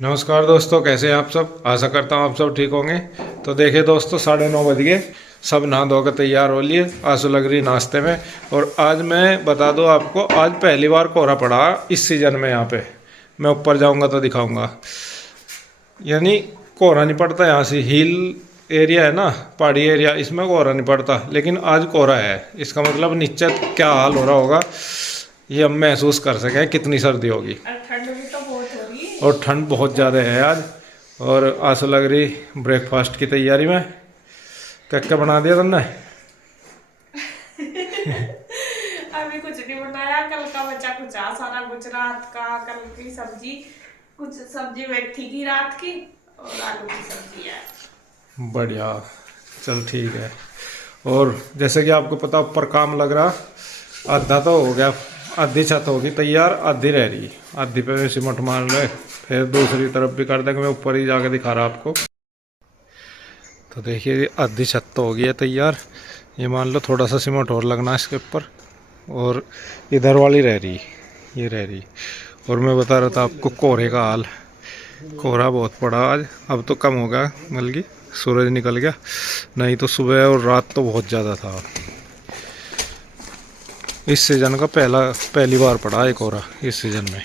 नमस्कार दोस्तों, कैसे हैं आप सब। आशा करता हूँ आप सब ठीक होंगे। तो देखिए दोस्तों, 9:30 बज गए। सब नहा धो कर तैयार हो लिए। आंसू लग रही नाश्ते में। और आज मैं बता दूँ आपको, आज पहली बार कोहरा पड़ा इस सीज़न में। यहाँ पे मैं ऊपर जाऊँगा तो दिखाऊँगा। यानी कोहरा नहीं पड़ता यहाँ से। हिल एरिया है ना, पहाड़ी एरिया, इसमें कोहरा नहीं पड़ता, लेकिन आज कोहरा है। इसका मतलब नीचे क्या हाल हो रहा होगा ये हम महसूस कर सकें, कितनी सर्दी होगी। और ठंड भी तो बहुत हो रही है। और ठंड बहुत ज़्यादा है आज। और आंसू लग रही ब्रेकफास्ट की तैयारी में। क्या क्या बना दिया तुमने? अभी कुछ नहीं बनाया, कल का बचा कुछ सारा कुछ रात का, कल की सब्जी, कुछ सब्जी बैठी थी रात की, और आलू की सब्जी है। बढ़िया, चल ठीक है। और जैसे कि आपको पता, ऊपर काम लग रहा, आधा तो हो गया। आधी छत होगी तैयार, आधी रह रही। आधी पे सीमेंट मार रहे, फिर दूसरी तरफ भी कर देंगे। मैं ऊपर ही जाके दिखा रहा आपको। तो देखिए, आधी छत तो हो गई है तैयार। ये मान लो थोड़ा सा सीमेंट और लगना है इसके ऊपर। और इधर वाली रह रही, ये रह रही। और मैं बता रहा था आपको कोहरे का हाल। कोहरा बहुत पड़ा आज। अब तो कम हो गया, बल्कि सूरज निकल गया। नहीं तो सुबह और रात तो बहुत ज़्यादा था। इस सीज़न का पहली बार पड़ा है कोहरा इस सीज़न में।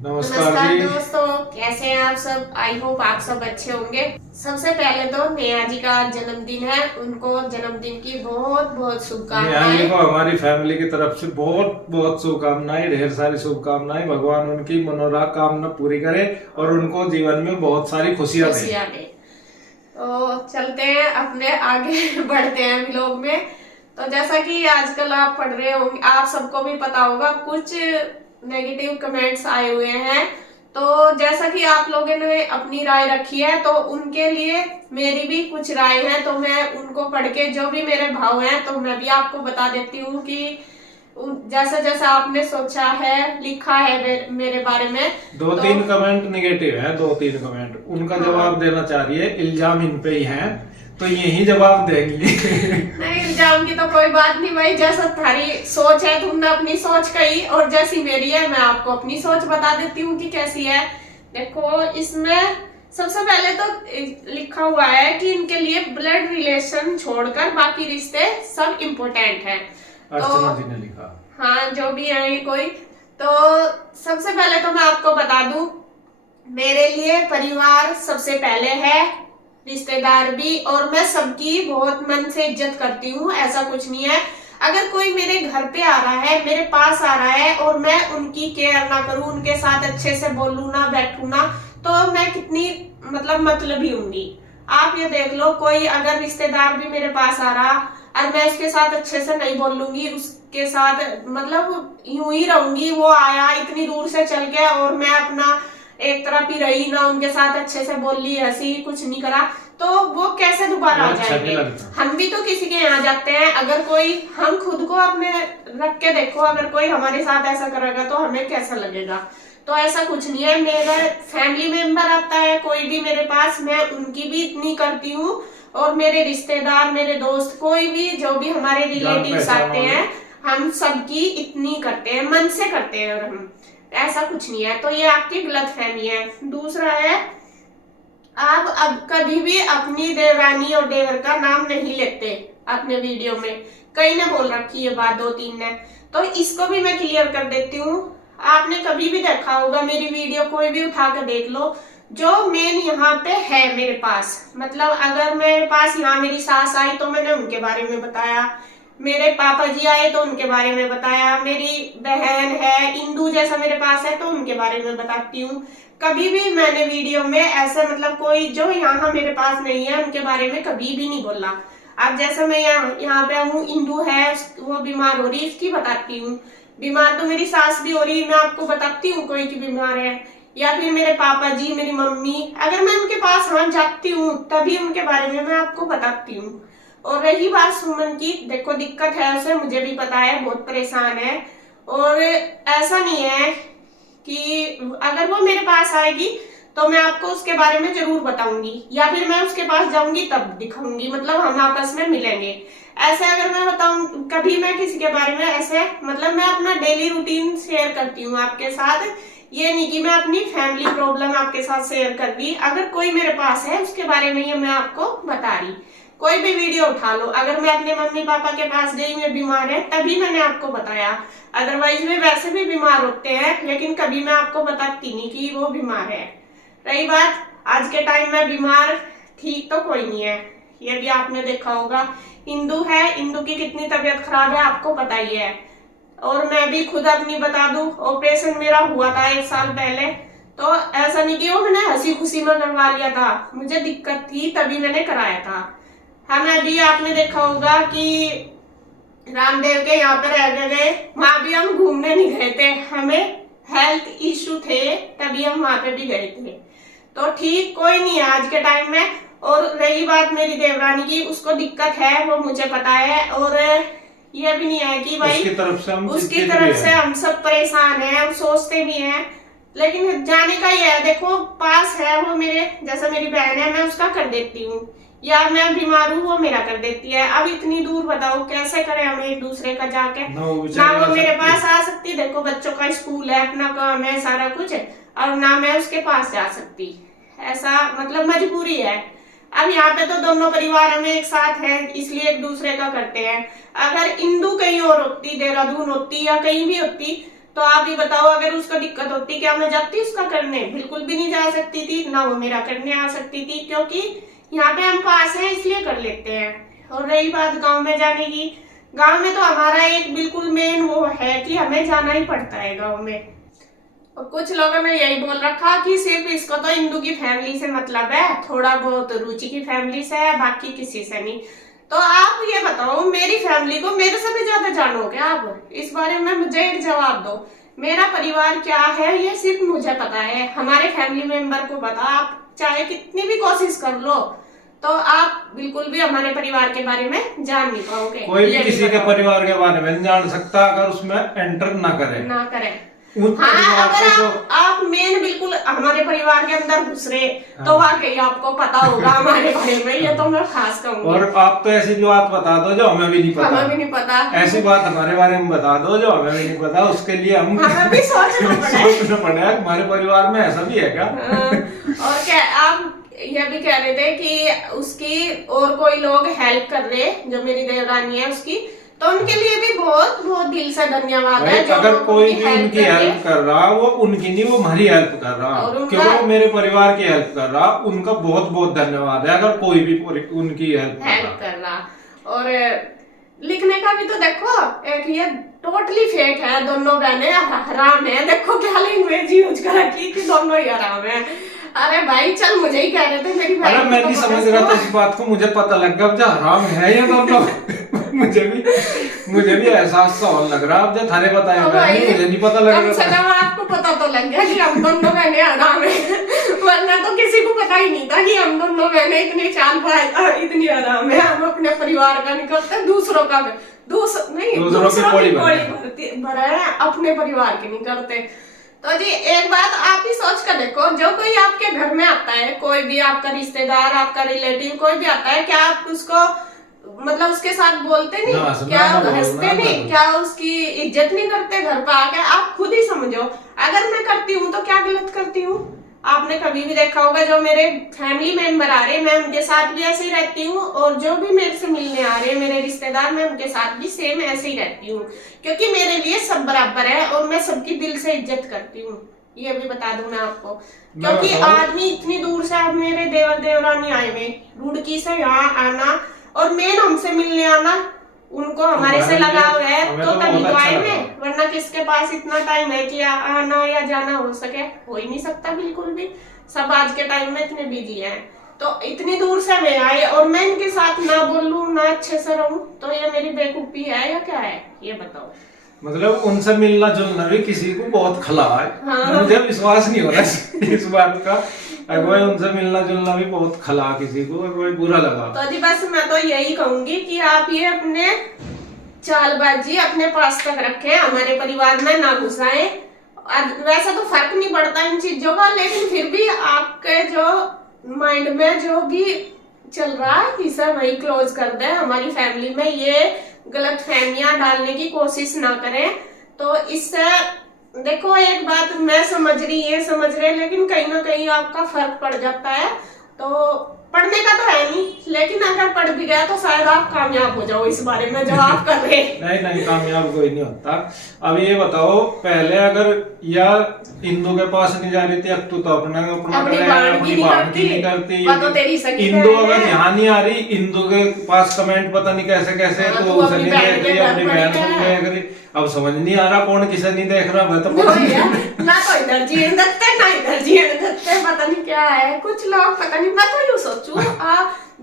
नमस्कार नमस्कार जी। दोस्तों, कैसे हैं आप सब। आई होप आप सब अच्छे होंगे। सबसे पहले तो नेहा जी का जन्मदिन है, उनको जन्मदिन की बहुत बहुत नेहा जी शुभकामनाएं। को हमारी फैमिली की तरफ से बहुत बहुत शुभकामनाएं, ढेर सारी शुभकामनाएं। भगवान उनकी मनोकामना पूरी करे और उनको जीवन में बहुत सारी खुशियां दे। खुशियां दे। तो चलते हैं अपने आगे बढ़ते हैं व्लॉग में। तो जैसा कि आजकल आप पढ़ रहे होंगे, आप सबको भी पता होगा, कुछ नेगेटिव कमेंट्स आए हुए हैं। तो जैसा कि आप लोगों ने अपनी राय रखी है, तो उनके लिए मेरी भी कुछ राय है। तो मैं उनको पढ़ के जो भी मेरे भाव हैं, तो मैं भी आपको बता देती हूँ कि जैसा जैसा आपने सोचा है, लिखा है मेरे बारे में। दो तो तीन कमेंट निगेटिव है, दो तीन कमेंट उनका हाँ, जवाब देना चाह रही है। इल्जाम इन पे ही है, तो यही जवाब देंगी। नहीं, इल्जाम की तो कोई बात नहीं भाई। जैसा तुम्हारी सोच है, तुमने अपनी सोच कही, और जैसी मेरी है, मैं आपको अपनी सोच बता देती हूँ कि कैसी है। देखो, इसमें सबसे पहले तो लिखा हुआ है कि इनके लिए ब्लड रिलेशन छोड़कर बाकी रिश्ते सब इम्पोर्टेंट हैं। अर्चना जी तो ने लिखा। हाँ, जो भी है ये कोई। तो सबसे पहले तो मैं आपको बता दूं, मेरे लिए परिवार सबसे पहले है, रिश्तेदार भी। और मैं सबकी बहुत मन से इज्जत करती हूँ, ऐसा कुछ नहीं है। अगर कोई मेरे घर पे आ रहा है, मेरे पास आ रहा है, और मैं उनकी केयर ना करूँ, उनके साथ अच्छे से बोलूँ ना, बैठू ना, तो मैं कितनी मतलबी होंगी। आप ये देख लो, कोई अगर रिश्तेदार भी मेरे पास आ रहा और मैं उसके साथ अच्छे से नहीं बोलूंगी, उसके साथ मतलब यूं ही रहूंगी, वो आया इतनी दूर से चल के और मैं अपना एक तरफ ही रही ना, उनके साथ अच्छे से बोली, हंसी, कुछ नहीं करा, तो वो कैसे दोबारा आ अच्छा नहीं जाएंगे। लगता। हम भी तो किसी के यहाँ जाते हैं। अगर कोई, हम खुद को अपने रख के देखो, अगर कोई हमारे साथ ऐसा करेगा तो हमें कैसा लगेगा। तो ऐसा कुछ नहीं है। मेरा फैमिली मेंबर आता है कोई भी मेरे पास, मैं उनकी भी इतनी करती हूँ। और मेरे रिश्तेदार, मेरे दोस्त, कोई भी जो भी हमारे जान रिलेटिव्स पहचान आते वाले। हैं, हम सबकी इतनी करते हैं, मन से करते हैं। और हम, ऐसा कुछ नहीं है। तो ये आपकी गलत फहमी है। दूसरा है, आप अब कभी भी अपनी देवरानी और देवर का नाम नहीं लेते अपने वीडियो में। कई ने बोल रखी है बात, दो तीन ने। तो इसको भी मैं क्लियर कर देती हूँ। आपने कभी भी देखा होगा मेरी वीडियो, कोई भी उठा कर देख लो, जो मेन यहाँ पे है मेरे पास, मतलब अगर मेरे पास यहाँ मेरी सास आई तो मैंने उनके बारे में बताया, मेरे पापा जी आए तो उनके बारे में बताया, मेरी बहन है इंदू जैसा मेरे पास है तो उनके बारे में बताती हूँ। कभी भी मैंने वीडियो में ऐसा, मतलब कोई जो यहाँ मेरे पास नहीं है उनके बारे में कभी भी नहीं बोला। अब जैसा मैं यहाँ पे हूँ, इंदू है, वो बीमार हो रही है, इसकी बताती हूँ। बीमार तो मेरी सास भी हो रही है, मैं आपको बताती हूँ कोई की बीमार है। या फिर मेरे पापा जी, मेरी मम्मी, अगर मैं उनके पास हाँ जाती हूँ तभी उनके बारे में मैं आपको बताती हूँ। और रही बात सुमन की, देखो दिक्कत है उसे, मुझे भी पता है, बहुत परेशान है। और ऐसा नहीं है कि अगर वो मेरे पास आएगी तो मैं आपको उसके बारे में जरूर बताऊंगी, या फिर मैं उसके पास जाऊंगी तब दिखाऊंगी, मतलब हम आपस में मिलेंगे। ऐसे अगर मैं बताऊं, कभी मैं किसी के बारे में ऐसे, मतलब मैं अपना डेली रूटीन शेयर करती हूँ आपके साथ ये नहीं कि मैं अपनी फैमिली प्रॉब्लम आपके साथ शेयर कर दी। अगर कोई मेरे पास है उसके बारे में ये मैं आपको बता रही। कोई भी वीडियो उठा लो, अगर मैं अपने मम्मी पापा के पास गई, मैं बीमार है, तभी मैंने आपको बताया। अदरवाइज में वैसे भी बीमार होते हैं, लेकिन कभी मैं आपको बताती नहीं कि वो बीमार है। रही बात आज के टाइम में बीमार ठीक तो कोई नहीं है, ये भी आपने देखा होगा। इंदु है, इंदु की कितनी तबीयत खराब है आपको पता ही है। और मैं भी खुद अपनी बता दूं, ऑपरेशन मेरा हुआ था 1 साल पहले, तो ऐसा नहीं कि वो मैंने हंसी खुशी में करवा लिया था, मुझे दिक्कत थी तभी मैंने कराया था। हम अभी आपने देखा होगा कि रामदेव के यहाँ पे रह गए, वहां भी हम घूमने नहीं गए थे, हमें हेल्थ इश्यू थे तभी हम वहां पे भी गए थे। तो ठीक कोई नहीं है आज के टाइम में। और रही बात मेरी देवरानी की, उसको दिक्कत है वो मुझे पता है, और ये भी नहीं है कि भाई उसकी तरफ से हम सब परेशान हैं, हम सोचते भी हैं, लेकिन जाने का ही है। देखो पास है वो मेरे, जैसा मेरी बहन है मैं उसका कर देती हूँ, या मैं बीमार हूँ वो मेरा कर देती है। अब इतनी दूर बताओ कैसे करें हम एक दूसरे का जाके, ना वो मेरे पास आ सकती, देखो बच्चों का स्कूल है, अपना काम है, सारा कुछ है, और ना मैं उसके पास जा सकती, ऐसा मतलब मजबूरी है। अब यहाँ पे तो दोनों परिवार में एक साथ है, इसलिए एक दूसरे का करते हैं। अगर इंदु कहीं और होती, देहरादून होती या कहीं भी होती, तो आप ही बताओ अगर उसको दिक्कत होती क्या मैं जाती उसका करने? बिल्कुल भी नहीं जा सकती थी, ना वो मेरा करने आ सकती थी, क्योंकि यहाँ पे हम पास हैं इसलिए कर लेते हैं। और रही बात गांव में जाने की, गांव में तो हमारा एक बिल्कुल मेन वो है कि हमें जाना ही पड़ता है गांव में। और कुछ लोगों ने यही बोल रखा कि सिर्फ इसको तो इंदु की फैमिली से मतलब है, थोड़ा बहुत रुचि की फैमिली से है, बाकी किसी से नहीं। तो आप ये बताओ मेरी फैमिली को मेरे से भी ज्यादा जानोगे आप? इस बारे में मुझे एक जवाब दो। मेरा परिवार क्या है ये सिर्फ मुझे पता है, हमारे फैमिली मेंबर को पता। आप चाहे कितनी भी कोशिश कर लो तो आप बिल्कुल भी हमारे परिवार के बारे में जान नहीं पाओगे। कोई भी किसी के परिवार के बारे में नहीं जान सकता अगर उसमें एंटर ना करे। हाँ, अगर आप मेन बिल्कुल हमारे परिवार के अंदर घुस रहे तो वाकई आपको पता होगा हमारे बारे में, ये तो मैं खास कहूँगी। और आप तो ऐसी बात बता दो जो हमें भी नहीं पता, हमें भी नहीं पता। ऐसी बात हमारे बारे में बता दो जो हमें भी नहीं पता, उसके लिए हमें भी सोचना पड़ेगा हमारे परिवार में ऐसा भी है क्या। और क्या आप ये भी कह रहे थे कि उसकी और कोई लोग हेल्प कर रहे, जो मेरी देवरानी है उसकी, तो उनके लिए भी बहुत बहुत दिल से धन्यवाद है। जो अगर कोई भी उनकी हेल्प कर रहा, वो उनकी नहीं, वो हमारी हेल्प कर रहा, क्योंकि वो मेरे परिवार की हेल्प कर रहा, उनका बहुत बहुत धन्यवाद है अगर कोई भी उनकी हेल्प कर रहा। और लिखने का भी तो देखो, एक ये टोटली फेक है, दोनों बहनें हराम है। देखो क्या लैंग्वेज यूज कर रखी कि दोनों ही हराम है। अरे भाई चल, मुझे ही कह रहे थे मेरी भाई। अरे मैं नहीं समझ रहा था इस बात को, मुझे पता लग गया अब हराम है या दोनों। मुझे भी एहसास सा लग रहा अब जब थाने बताया, मुझे नहीं पता लग रहा था। आपको पता तो लग गया कि हम दोनों बहनें हराम है, वरना तो किसी को पता ही नहीं था कि हम दोनों बहनें इतनी इतनी हराम है। हम अपने परिवार का नहीं करते, दूसरों का दूसरों की भरा है, अपने परिवार की नहीं करते। तो जी एक बात आप ही सोच कर देखो, जो कोई आपके घर में आता है, कोई भी आपका रिश्तेदार, आपका रिलेटिव कोई भी आता है, क्या आप उसको मतलब उसके साथ बोलते नहीं, क्या हंसते नहीं, क्या उसकी इज्जत नहीं करते घर पर आके? आप खुद ही समझो, अगर मैं करती हूँ तो क्या गलत करती हूँ? आपने कभी भी देखा होगा जो मेरे फैमिली मेंबर आ रहे, मैं उनके साथ भी ऐसे ही रहती हूँ, और जो भी मेरे से मिलने आ रहे मेरे रिश्तेदार, मैं उनके साथ भी सेम ऐसे ही रहती हूँ, क्योंकि मेरे लिए सब बराबर है और मैं सबकी दिल से इज्जत करती हूँ। ये भी बता दूं मैं आपको, क्योंकि आदमी इतनी दूर से, अब मेरे देवर देवरानी आए हुए रुड़की से यहाँ आना और मेन हमसे मिलने आना, उनको हमारे से लगाव है तो तभी तो आए हुए, वरना किसके पास इतना टाइम है कि आना या जाना हो सके? हो ही नहीं सकता बिल्कुल भी। सब आज के टाइम में इतने बिजी हैं, तो इतनी दूर से मैं आए और मैं इनके साथ ना बोलूं ना अच्छे से रहूं, तो ये मेरी बेवकूफी है या क्या है? ये बताओ। मतलब उनसे मिलना जुलना भी किसी को बहुत खला है। हाँ। मुझे विश्वास नहीं हो रहा इस बात का, अगर उनसे मिलना जुलना भी बहुत खला किसी को, अगर बुरा लगा तो जी बस मैं तो यही कहूंगी कि आप ये अपने चालबाजी अपने पास तक रखें, हमारे परिवार में ना घुसाएं। वैसा तो फर्क नहीं पड़ता इन चीजों का, लेकिन फिर भी आपके जो माइंड में जो भी चल रहा है इसे वही क्लोज कर दे। हमारी फैमिली में ये गलत फहमियां डालने की कोशिश ना करें, तो इससे देखो एक बात मैं समझ रही, ये समझ रहे, लेकिन कहीं ना कहीं आपका फर्क पड़ जाता है। तो पढ़ने का तो है नहीं, लेकिन अगर पढ़ भी गया तो शायद आप कामयाब हो जाओ इस बारे में जो आप कर रहे हैं। नहीं नहीं, कामयाब कोई नहीं होता। अब ये बताओ, पहले अगर या इंदु के पास नहीं जा रही थी, अब तू तो अपना अपनी करे, बहन अपनी की बहन की नहीं करती। वो तो तेरी सगी इंदु बहन अगर है। यहाँ नहीं आ रही, इंदु के पास कमेंट पता नहीं कैसे कैसे, हाँ, तो तू उसे अपनी नहीं बहन देख के रही, घर अपनी पड़ी बहन को नहीं है। देख रही। अब समझ नहीं आ रहा कौन किसे नहीं देख रहा, मैं तो पता वही नहीं। है, ना तो इधर जीण दत्ते ना इधर जीण दत्ते, पता नहीं क्या है। कुछ लोग पता नहीं, मैं तो यूं सोचूं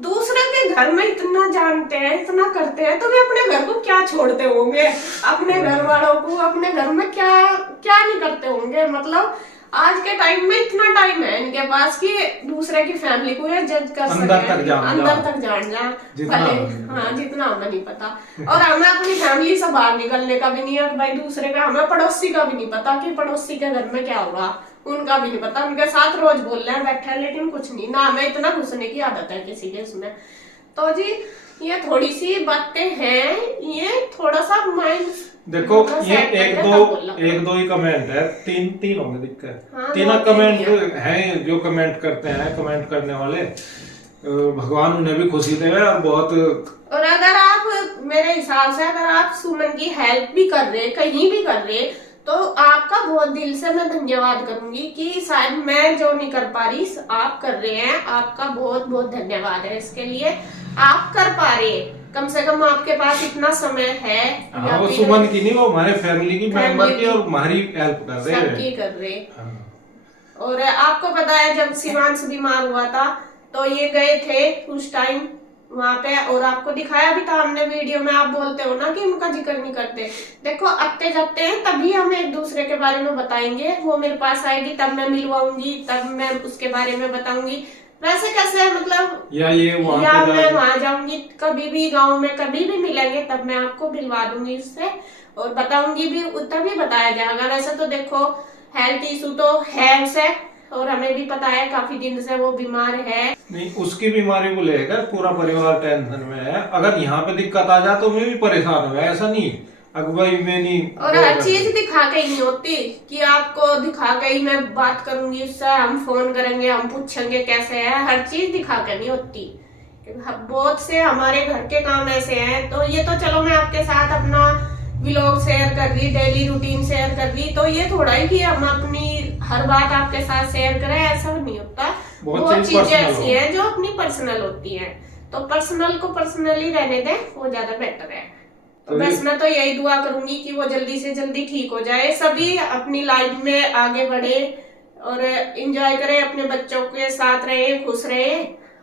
दूसरे के घर में इतना जानते हैं, इतना करते हैं, तो वे अपने घर को क्या छोड़ते होंगे, अपने घर वालों को अपने घर में क्या क्या नहीं करते होंगे। मतलब आज के टाइम में इतना टाइम है इनके पास कि दूसरे की फैमिली को ये जज कर सके, अंदर तक जान जा जितना भले, हमें हाँ जितना हमें नहीं पता। और हमें अपनी फैमिली से बाहर निकलने का भी नहीं है भाई, दूसरे का, हमें पड़ोसी का भी नहीं पता कि पड़ोसी के घर में क्या होगा, उनका भी नहीं पता। उनके साथ रोज बोल रहे हैं, बैठे हैं, लेकिन कुछ नहीं ना, हमें इतना घुसने की आदत है किसी के उसमें। तो जी ये थोड़ी सी बातें हैं, ये थोड़ा सा माइंड देखो, ये एक दो ही कमेंट है, तीन होंगे दिक्कत। हाँ, तीन दो कमेंट तीन हैं जो कमेंट करते हैं, कमेंट करने वाले, भगवान उन्हें भी खुशी दे और बहुत। और अगर आप मेरे हिसाब से अगर आप सुमन की हेल्प भी कर रहे, कहीं भी कर रहे, तो आपका बहुत दिल से मैं धन्यवाद करूंगी कि शायद मैं जो नहीं कर पा रही आप कर रहे हैं। आपका बहुत बहुत धन्यवाद है इसके लिए, आप कर पा रहे हैं, कम से कम आपके पास इतना समय है। हाँ, वो सुमन की नहीं, वो हमारे फैमिली की मेंबर की और हमारी हेल्प कर रहे हैं, सबकी कर रहे। हाँ। और आपको पता है जब शिवांश बीमार हुआ था तो ये गए थे उस टाइम वहां पे, और आपको दिखाया भी था हमने वीडियो में। आप बोलते हो ना कि उनका जिक्र नहीं करते, देखो आते जाते हैं तभी हम एक दूसरे के बारे में बताएंगे। वो मेरे पास आएगी तब मैं मिलवाऊंगी, तब मैं उसके बारे में बताऊंगी। वैसे कैसे मतलब, या मैं वहां जाऊंगी, कभी भी गाँव में कभी भी मिलेंगे तब मैं आपको मिलवा दूंगी उससे, और बताऊंगी भी, तभी बताया जाएगा। वैसे तो देखो हेल्थ इशू तो है उसे, और हमें भी पता है काफी दिन से वो बीमार है। नहीं, उसकी बीमारी को लेकर पूरा परिवार टेंशन में है। अगर यहाँ पे दिक्कत आ जाए तो मैं भी परेशान हूँ, ऐसा नहीं अगुवाई में नहीं। और हर चीज दिखा के ही नहीं होती कि आपको दिखा के ही मैं बात करूंगी उससे, हम फोन करेंगे, हम पूछेंगे कैसे है, हर चीज दिखा के नहीं होती। बहुत से हमारे घर के काम ऐसे हैं। तो ये तो चलो मैं आपके साथ अपना व्लॉग शेयर कर रही, डेली रूटीन शेयर कर रही, तो ये थोड़ा ही कि हम अपनी हर बात आपके साथ शेयर करें, ऐसा नहीं होता। बहुत चीजें ऐसी हैं जो अपनी पर्सनल होती हैं, तो पर्सनल को पर्सनली रहने दें, वो ज्यादा बेटर है। तो बस मैं तो यही दुआ करूंगी कि वो जल्दी से जल्दी ठीक हो जाए, सभी अपनी लाइफ में आगे बढ़े और एंजॉय करें, अपने बच्चों के साथ रहे, खुश रहे,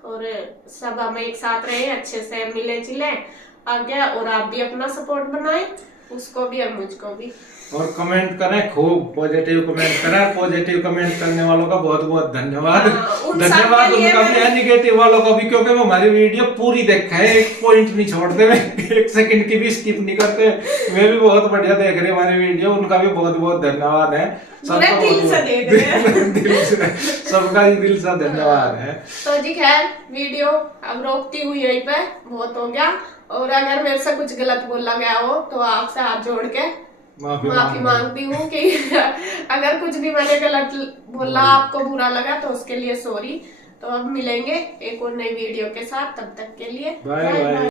और सब हम एक साथ रहे, अच्छे से मिले जुले आगे। और आप भी अपना सपोर्ट बनाएं, उसको भी और मुझको भी। और कमेंट करें, खूब पॉजिटिव कमेंट करें। पॉजिटिव कमेंट करने वालों का बहुत बहुत धन्यवाद। धन्यवाद उनका भी है, निगेटिव वालों का भी, क्योंकि वो हमारी वीडियो पूरी देखा है, एक पॉइंट नहीं छोड़ते, एक सेकंड की भी स्किप नहीं करते। वे भी बहुत बढ़िया देख रहे हैं हमारी वीडियो, उनका भी बहुत बहुत धन्यवाद है। सबका दिल से देख रहे हैं, दिल से, सबका ही दिल से धन्यवाद है। तो जी खैर वीडियो अब रोकती हुई यहीं पे, बहुत हो गया। और अगर मेरे से कुछ गलत बोला गया हो तो आपसे हाथ जोड़ के माफी मांगती हूँ कि अगर कुछ भी मैंने गलत बोला, आपको बुरा लगा, तो उसके लिए सॉरी। तो अब मिलेंगे एक और नई वीडियो के साथ, तब तक के लिए बाय बाय।